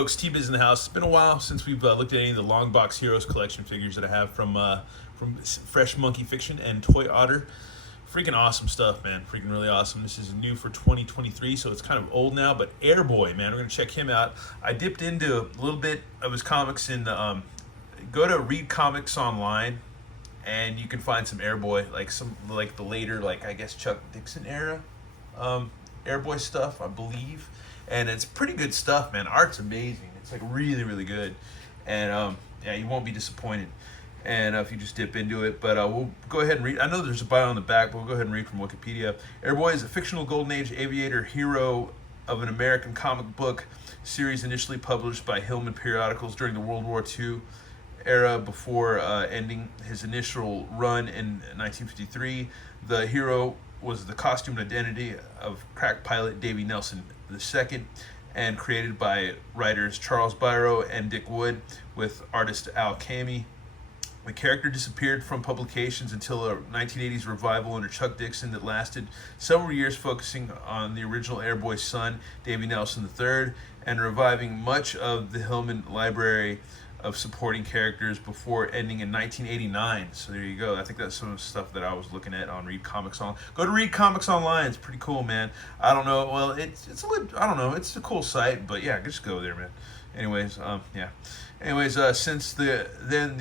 folks? T-Biz in the house. It's been a while since we've looked at any of the Longbox Heroes collection figures that I have from Fresh Monkey Fiction and Toy Otter. Freaking awesome stuff, man. Freaking really awesome. This is new for 2023, so it's kind of old now, but Airboy, man, we're going to check him out. I dipped into a little bit of his comics in the, go to Read Comics Online, and you can find some Airboy, like the later, I guess, Chuck Dixon era Airboy stuff, I believe. And it's pretty good stuff, man. Art's amazing. It's like really, really good. And yeah, you won't be disappointed. And if you just dip into it, but we'll go ahead and read. I know there's a bio on the back, but we'll go ahead and read from Wikipedia. Airboy is a fictional Golden Age aviator hero of an American comic book series initially published by Hillman periodicals during the World War II era before ending his initial run in 1953. The hero was the costumed identity of crack pilot Davy Nelson II, and created by writers Charles Byrow and Dick Wood with artist Al Camey. The character disappeared from publications until a 1980s revival under Chuck Dixon that lasted several years, focusing on the original Airboy's son, Davy Nelson III, and reviving much of the Hillman library of supporting characters before ending in 1989. So there you go. I think that's some of the stuff that I was looking at on Read Comics On. Go to Read Comics Online. It's pretty cool, man. I don't know. Well, it's a little, I don't know. It's a cool site, but yeah, just go there, man. Anyways, yeah. Anyways, since the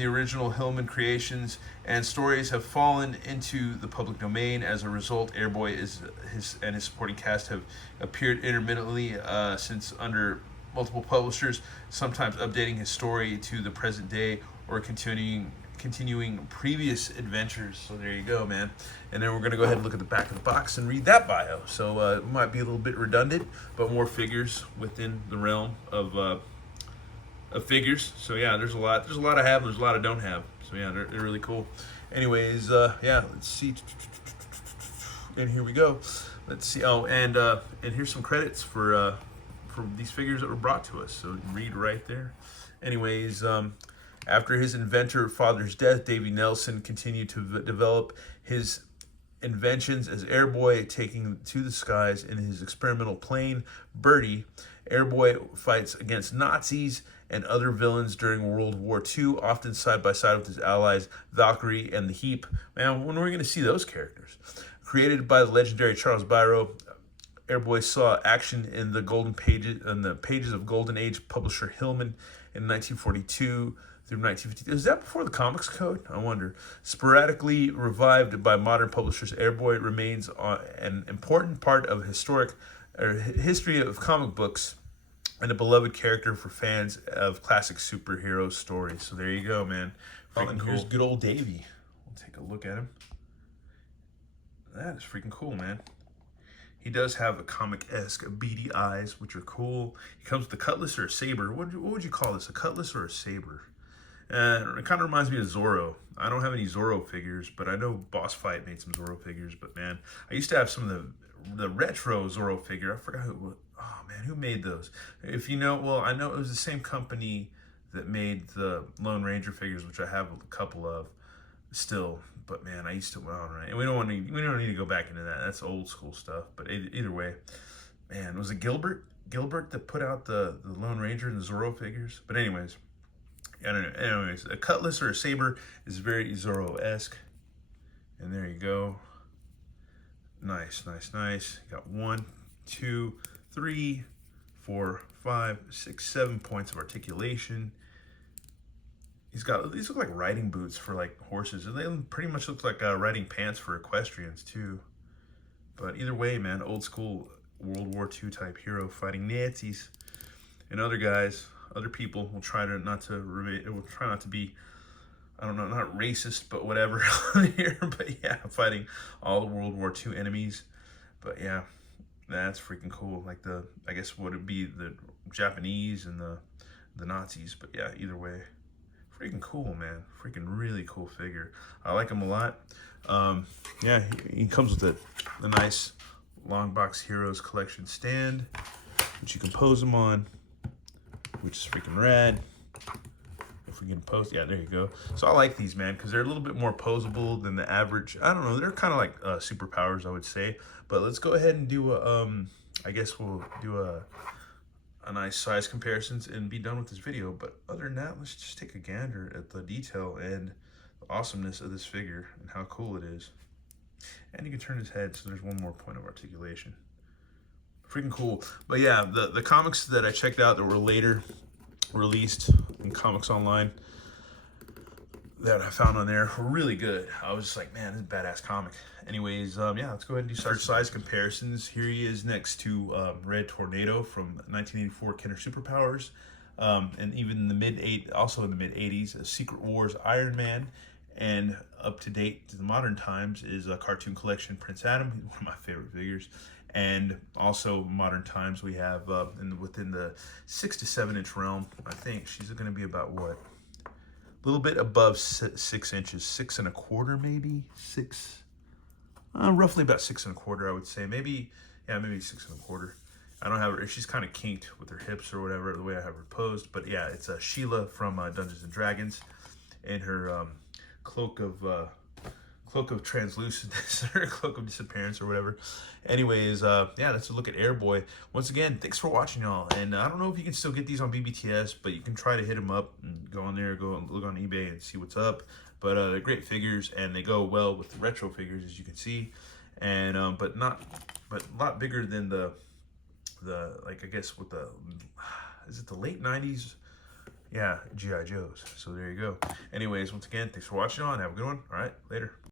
original Hillman creations and stories have fallen into the public domain. As a result, Airboy and his supporting cast have appeared intermittently since under multiple publishers, sometimes updating his story to the present day or continuing previous adventures. So there you go, man. And then we're going to go ahead and look at the back of the box and read that bio. So it might be a little bit redundant, but more figures within the realm of figures. So yeah, there's a lot I have, there's a lot I don't have. So yeah, they're really cool. Anyways, yeah, let's see. And here we go. Let's see. Oh, and here's some credits for these figures that were brought to us. So read right there. Anyways, after his inventor father's death, Davy Nelson continued to develop his inventions as Airboy, taking to the skies in his experimental plane, Birdie. Airboy fights against Nazis and other villains during World War II, often side by side with his allies, Valkyrie and the Heap. Man, when are we going to see those characters? Created by the legendary Charles Byrow, Airboy saw action in the pages of Golden Age publisher Hillman in 1942 through 1950. Is that before the Comics Code? I wonder. Sporadically revived by modern publishers, Airboy remains an important part of history of comic books and a beloved character for fans of classic superhero stories. So there you go, man. Freaking cool. Here's good old Davy. We'll take a look at him. That is freaking cool, man. He does have a comic-esque beady eyes, which are cool. He comes with a cutlass or a saber. What would you call this? A cutlass or a saber? It kind of reminds me of Zorro. I don't have any Zorro figures, but I know Boss Fight made some Zorro figures. But man, I used to have some of the retro Zorro figure. I forgot who. Oh man, who made those? If you know, well, I know it was the same company that made the Lone Ranger figures, which I have a couple of still. But man, I used to. Well, all right, we don't need to go back into that. That's old school stuff. But either way, man, was it Gilbert that put out the Lone Ranger and the Zorro figures? But anyways, I don't know. Anyways, a cutlass or a saber is very Zorro-esque. And there you go. Nice, nice, nice. Got 1, 2, 3, 4, 5, 6, 7 points of articulation. He's got, these look like riding boots for like horses. And they pretty much look like riding pants for equestrians too. But either way, man, old school World War II type hero fighting Nazis and other guys, other people. We'll try not to be, I don't know, not racist, but whatever here. But yeah, fighting all the World War II enemies. But yeah, that's freaking cool. Like I guess would it be the Japanese and the Nazis? But yeah, either way. Freaking cool, man. Freaking really cool figure. I like him a lot. Yeah, he comes with a nice Longbox Heroes collection stand, which you can pose him on, which is freaking rad. If we can pose, yeah, there you go. So I like these, man, because they're a little bit more posable than the average. I don't know, they're kind of like superpowers, I would say. But let's go ahead and do a, I guess we'll do a, a nice size comparisons and be done with this video. But other than that, let's just take a gander at the detail and the awesomeness of this figure and how cool it is. And you can turn his head, so there's one more point of articulation. Freaking cool. But yeah, the comics that I checked out that were later released in Comics Online that I found on there were really good. I was just like, man, this is a badass comic. Anyways, yeah, let's go ahead and do search size comparisons. Here he is next to Red Tornado from 1984 Kenner Superpowers. And even in the also in the mid 80s, Secret Wars Iron Man. And up to date to the modern times is a Cartoon Collection Prince Adam, one of my favorite figures. And also modern times we have within the 6 to 7 inch realm. I think she's going to be about what? A little bit above 6 inches, 6 1/4 maybe, roughly about 6 1/4 I would say. Maybe 6 1/4. I don't have her. She's kind of kinked with her hips or whatever the way I have her posed. But yeah, it's Sheila from Dungeons and Dragons, and her cloak of translucence or cloak of disappearance or whatever. Anyways, yeah, that's a look at Airboy. Once again, thanks for watching, y'all. And I don't know if you can still get these on BBTS, but you can try to hit them up and go on there, go and look on eBay and see what's up. But they're great figures, and they go well with the retro figures, as you can see. And but a lot bigger than the like, I guess with the, is it the late 90s? Yeah, G.I. Joes. So there you go. Anyways, once again, thanks for watching on. Have a good one. All right, later.